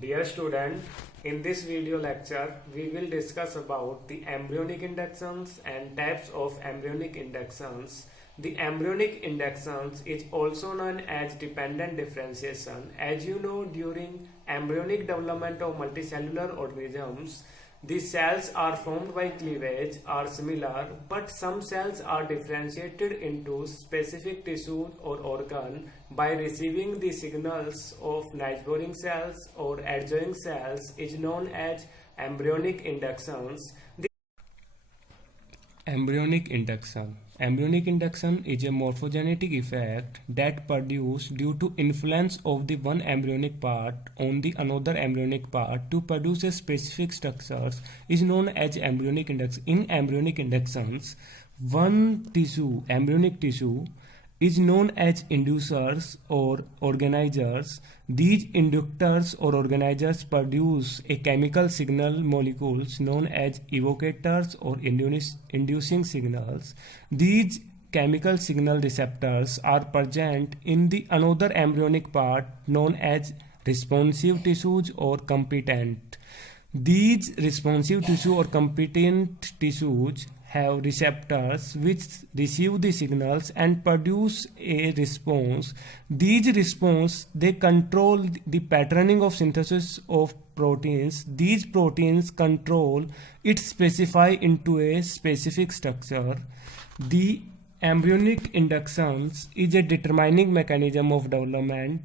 Dear student, in this video lecture, we will discuss about the embryonic inductions and types of embryonic inductions. The embryonic inductions is also known as dependent differentiation. As you know, during embryonic development of multicellular organisms, the cells are formed by cleavage are similar, but some cells are differentiated into specific tissue or organ by receiving the signals of neighboring cells or adjoining cells is known as embryonic inductions. Embryonic induction. Embryonic induction is a morphogenetic effect that produced due to influence of the one embryonic part on the another embryonic part to produce a specific structures is known as embryonic induction. In embryonic inductions, one tissue, embryonic tissue, is known as inducers or organizers. These inductors or organizers produce a chemical signal molecules known as evocators or inducing signals. These chemical signal receptors are present in the another embryonic part known as responsive tissues or competent. These responsive tissue or competent tissues have receptors which receive the signals and produce a response. These response they control the patterning of synthesis of proteins. These proteins control it specify into a specific structure. The embryonic inductions is a determining mechanism of development.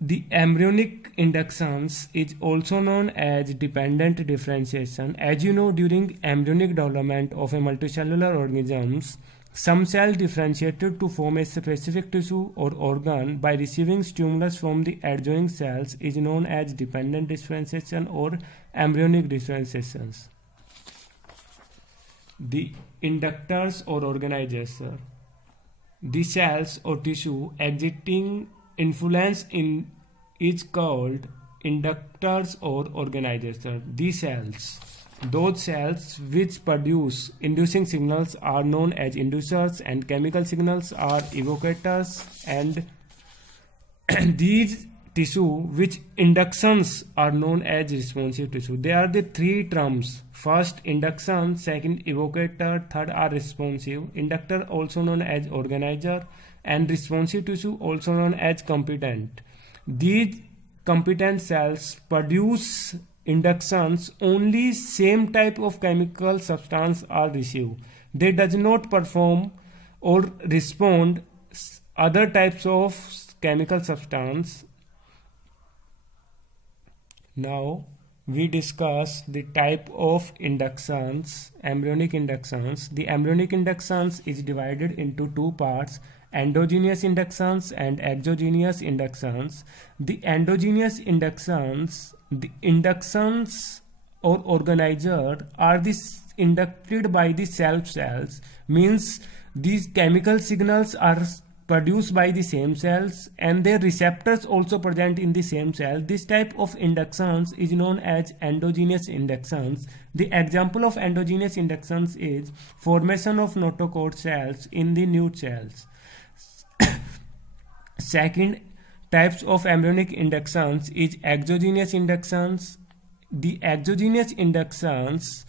The embryonic inductions is also known as dependent differentiation. As you know, during embryonic development of a multicellular organisms, some cells differentiated to form a specific tissue or organ by receiving stimulus from the adjoining cells is known as dependent differentiation or embryonic differentiations. The inductors or organizers, the cells or tissue exerting influence in is called inductors or organizers. These cells, those cells which produce inducing signals are known as inducers and chemical signals are evocators, and these tissue which inductions are known as responsive tissue. They are the three terms: first induction, second evocator, third are responsive. Inductor also known as organizer, and responsive tissue also known as competent. These competent cells produce inductions only same type of chemical substance are received. They does not perform or respond other types of chemical substance. Now we discuss the type of inductions, embryonic inductions. The embryonic inductions is divided into two parts: endogenous inductions and exogenous inductions. The endogenous inductions, the inductions or organizer are inducted by the self cells, means these chemical signals are produced by the same cells and their receptors also present in the same cell. This type of inductions is known as endogenous inductions. The example of endogenous inductions is formation of notochord cells in the newt cells. Second types of embryonic inductions is exogenous inductions. The exogenous inductions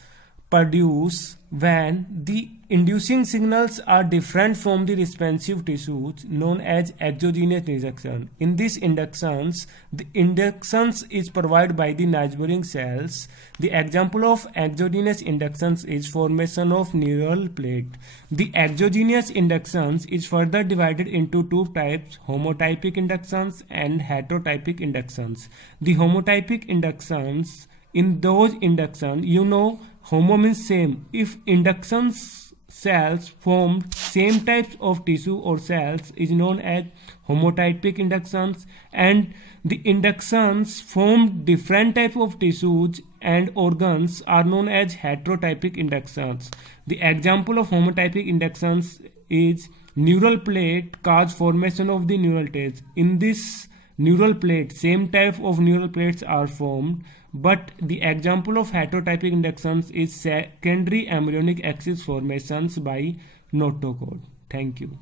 produce when the inducing signals are different from the responsive tissues known as exogenous induction. In these inductions, the inductions is provided by the neighboring cells. The example of exogenous inductions is formation of neural plate. The exogenous inductions is further divided into two types: homotypic inductions and heterotypic inductions. The homotypic inductions, in those inductions, you know, homo means same. If inductions cells form same types of tissue or cells is known as homotypic inductions, and the inductions form different type of tissues and organs are known as heterotypic inductions. The example of homotypic inductions is neural plate cause formation of the neural tails. In this neural plate, same type of neural plates are formed, but the example of heterotypic inductions is secondary embryonic axis formations by notochord. Thank you.